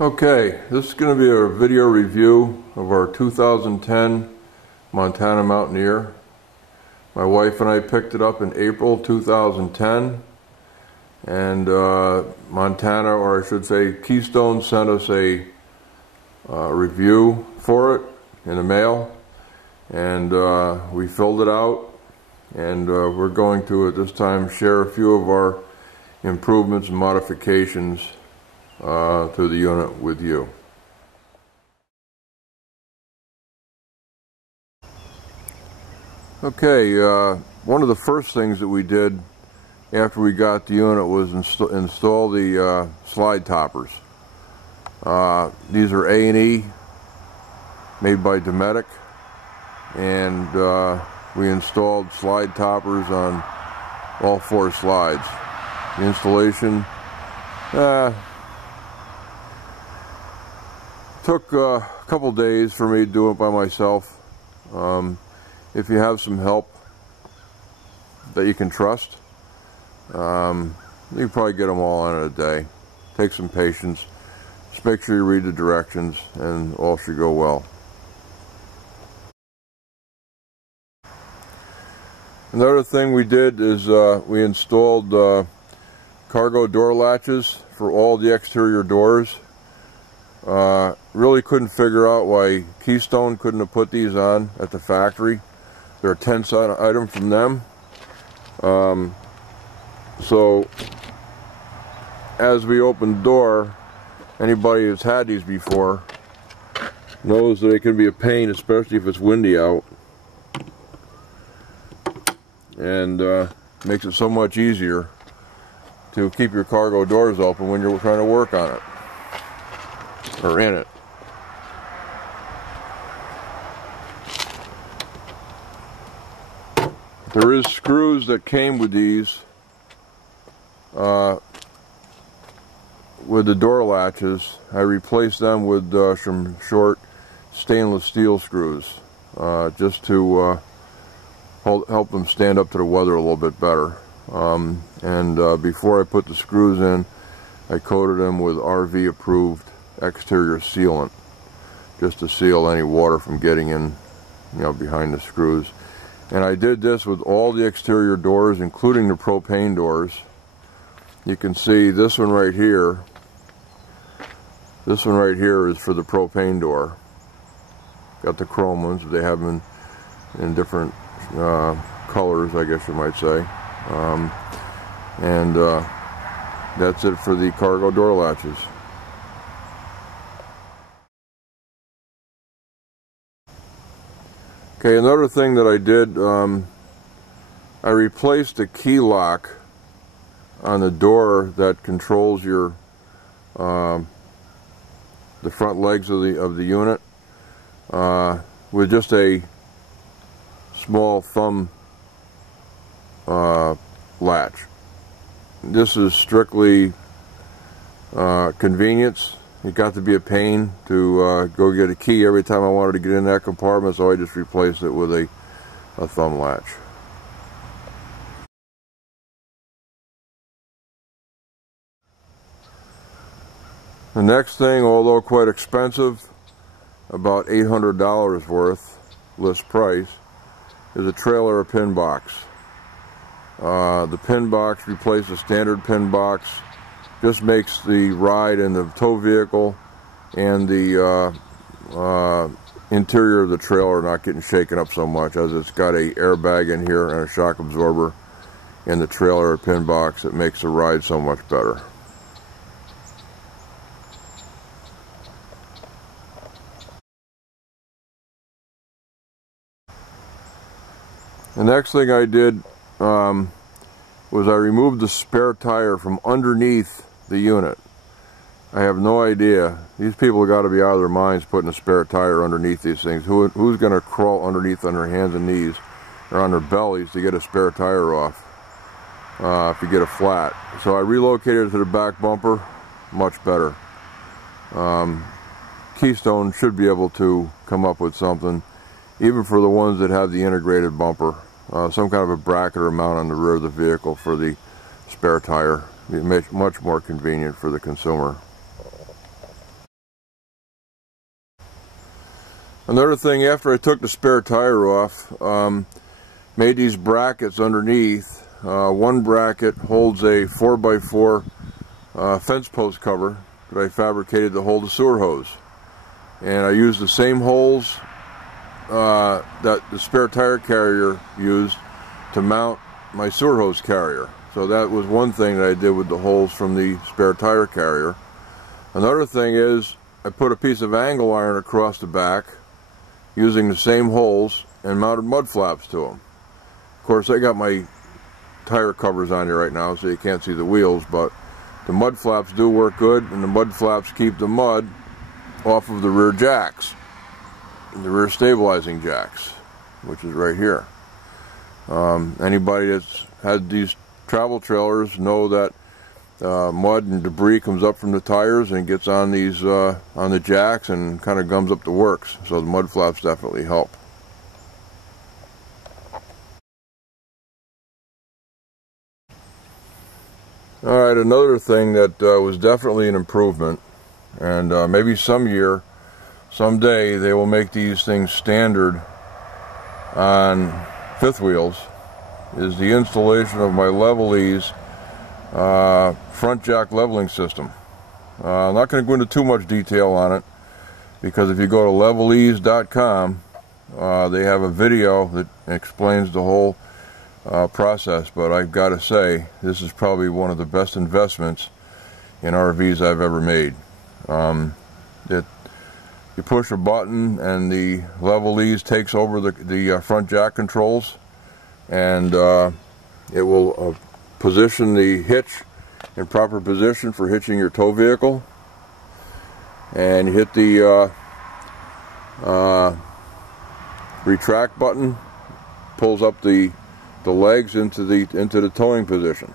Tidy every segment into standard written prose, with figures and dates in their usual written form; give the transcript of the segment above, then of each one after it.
Okay, this is going to be a video review of our 2010 Montana Mountaineer. My wife and I picked it up in April 2010, and Montana, or I should say Keystone, sent us a review for it in the mail, and we filled it out, and we're going to at this time share a few of our improvements and modifications to the unit with you. Okay, one of the first things that we did after we got the unit was install the slide toppers. These are A&E, made by Dometic, and we installed slide toppers on all 4 slides. The installation took a couple days for me to do it by myself. If you have some help that you can trust, you can probably get them all in a day. Take some patience. Just make sure you read the directions, and all should go well. Another thing we did is we installed cargo door latches for all the exterior doors. Really couldn't figure out why Keystone couldn't have put these on at the factory. They're a 10-cent item from them. So as we open the door, anybody who's had these before knows that it can be a pain, especially if it's windy out, and makes it so much easier to keep your cargo doors open when you're trying to work on it or in it. There is screws that came with these, with the door latches. I replaced them with some short stainless steel screws, just to help them stand up to the weather a little bit better. Before I put the screws in, I coated them with RV approved exterior sealant, just to seal any water from getting in, behind the screws. And I did this with all the exterior doors, including the propane doors. You can see this one right here. This one right here is for the propane door. Got the chrome ones. They have them in different colors, I guess you might say. That's it for the cargo door latches. Okay, another thing that I did, I replaced the key lock on the door that controls your the front legs of the unit with just a small thumb latch. This is strictly convenience. It got to be a pain to go get a key every time I wanted to get in that compartment, so I just replaced it with a thumb latch. The next thing, although quite expensive, about $800 worth, list price, is a trailer pin box. The pin box replaces a standard pin box. Just makes the ride in the tow vehicle and the interior of the trailer not getting shaken up so much, as it's got a airbag in here and a shock absorber in the trailer pin box. It makes the ride so much better. The next thing I did was I removed the spare tire from underneath the unit. I have no idea. These people have got to be out of their minds putting a spare tire underneath these things. Who's going to crawl underneath on their hands and knees or on their bellies to get a spare tire off if you get a flat? So I relocated it to the back bumper. Much better. Keystone should be able to come up with something, even for the ones that have the integrated bumper. Some kind of a bracket or mount on the rear of the vehicle for the spare tire. It makes it much more convenient for the consumer. Another thing, after I took the spare tire off, made these brackets underneath. One bracket holds a 4x4 fence post cover that I fabricated to hold the sewer hose. And I used the same holes that the spare tire carrier used to mount my sewer hose carrier. So that was one thing that I did with the holes from the spare tire carrier. Another thing is I put a piece of angle iron across the back using the same holes and mounted mud flaps to them. Of course, I got my tire covers on here right now so you can't see the wheels, but the mud flaps do work good, and the mud flaps keep the mud off of the rear jacks, the rear stabilizing jacks, which is right here. Anybody that's had these travel trailers know that mud and debris comes up from the tires and gets on these on the jacks and kind of gums up the works. So the mud flaps definitely help. Alright, another thing that was definitely an improvement, and maybe someday they will make these things standard on fifth wheels, is the installation of my Levelese front jack leveling system. I'm not going to go into too much detail on it, because if you go to levelese.com, they have a video that explains the whole process, but I've got to say, this is probably one of the best investments in RVs I've ever made. You push a button and the Levelese takes over the front jack controls, and it will position the hitch in proper position for hitching your tow vehicle. And you hit the retract button, pulls up the legs into the towing position,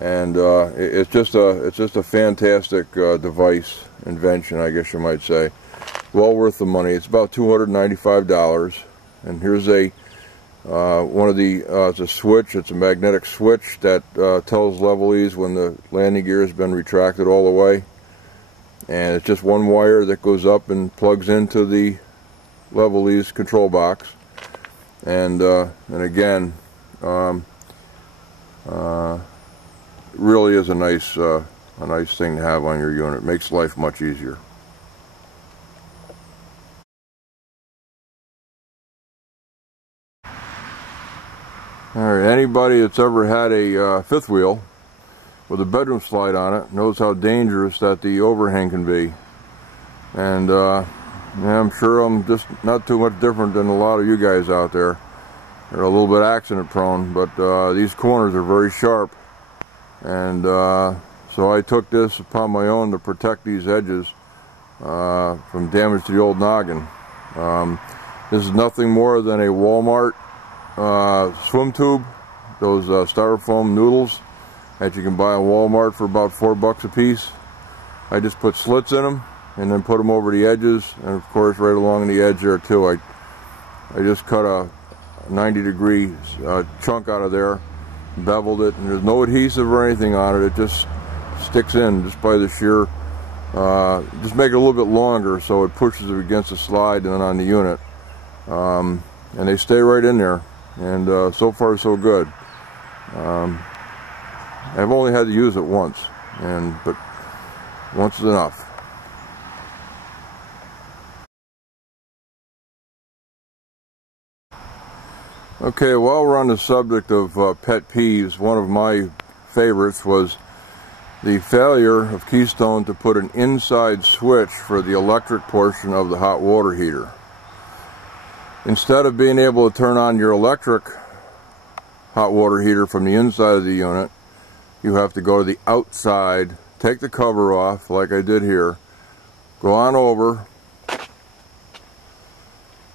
and it's just a fantastic device, invention, I guess you might say. Well worth the money. It's about $295, and here's a one of the it's a switch. It's a magnetic switch that tells Levelese when the landing gear has been retracted all the way, and it's just one wire that goes up and plugs into the Levelese control box. And again, really is a nice thing to have on your unit. It makes life much easier. Alright, anybody that's ever had a fifth wheel with a bedroom slide on it knows how dangerous that the overhang can be. And yeah, I'm sure I'm just not too much different than a lot of you guys out there. They're a little bit accident prone, but these corners are very sharp, and so I took this upon my own to protect these edges from damage to the old noggin. This is nothing more than a Walmart swim tube, those styrofoam noodles that you can buy at Walmart for about $4 a piece. I just put slits in them and then put them over the edges, and of course right along the edge there too. I just cut a 90-degree chunk out of there, beveled it, and there's no adhesive or anything on it. It just sticks in just by the sheer, just make it a little bit longer so it pushes it against the slide and then on the unit, and they stay right in there, and so far so good. I've only had to use it once, but once is enough. Okay, while we're on the subject of pet peeves, one of my favorites was the failure of Keystone to put an inside switch for the electric portion of the hot water heater. Instead of being able to turn on your electric hot water heater from the inside of the unit, you have to go to the outside, take the cover off like I did here, go on over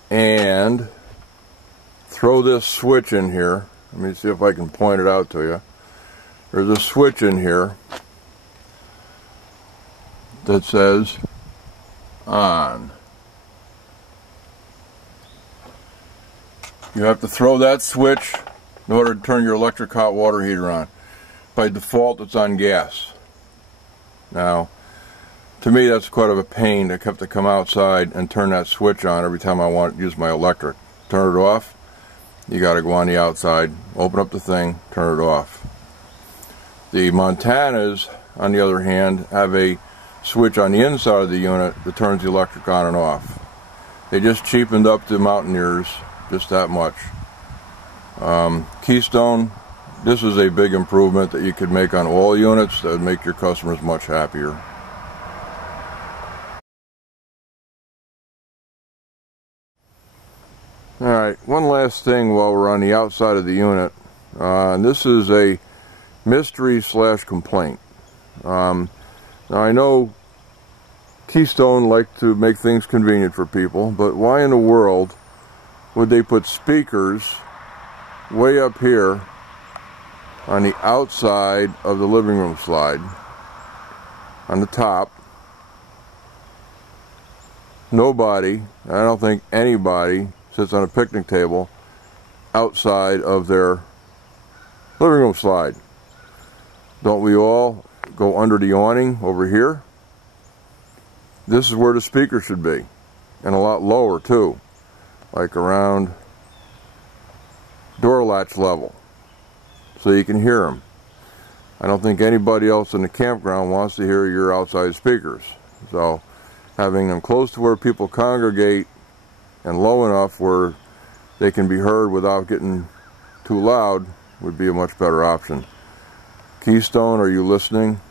and throw this switch in here. Let me see if I can point it out to you. There's a switch in here that says on. You have to throw that switch in order to turn your electric hot water heater on. By default, it's on gas. Now, to me that's quite of a pain to have to come outside and turn that switch on every time I want to use my electric. Turn it off, you got to go on the outside, open up the thing, turn it off. The Montaners, on the other hand, have a switch on the inside of the unit that turns the electric on and off. They just cheapened up the Mountaineers just that much. Keystone, this is a big improvement that you could make on all units that would make your customers much happier. Alright, one last thing while we're on the outside of the unit. And this is a mystery / complaint. Now I know Keystone like to make things convenient for people, but why in the world would they put speakers way up here on the outside of the living room slide, on the top? Nobody, I don't think anybody, sits on a picnic table outside of their living room slide. Don't we all go under the awning over here? This is where the speaker should be, and a lot lower too, like around door latch level, so you can hear them. I don't think anybody else in the campground wants to hear your outside speakers, so having them close to where people congregate and low enough where they can be heard without getting too loud would be a much better option. Keystone, are you listening?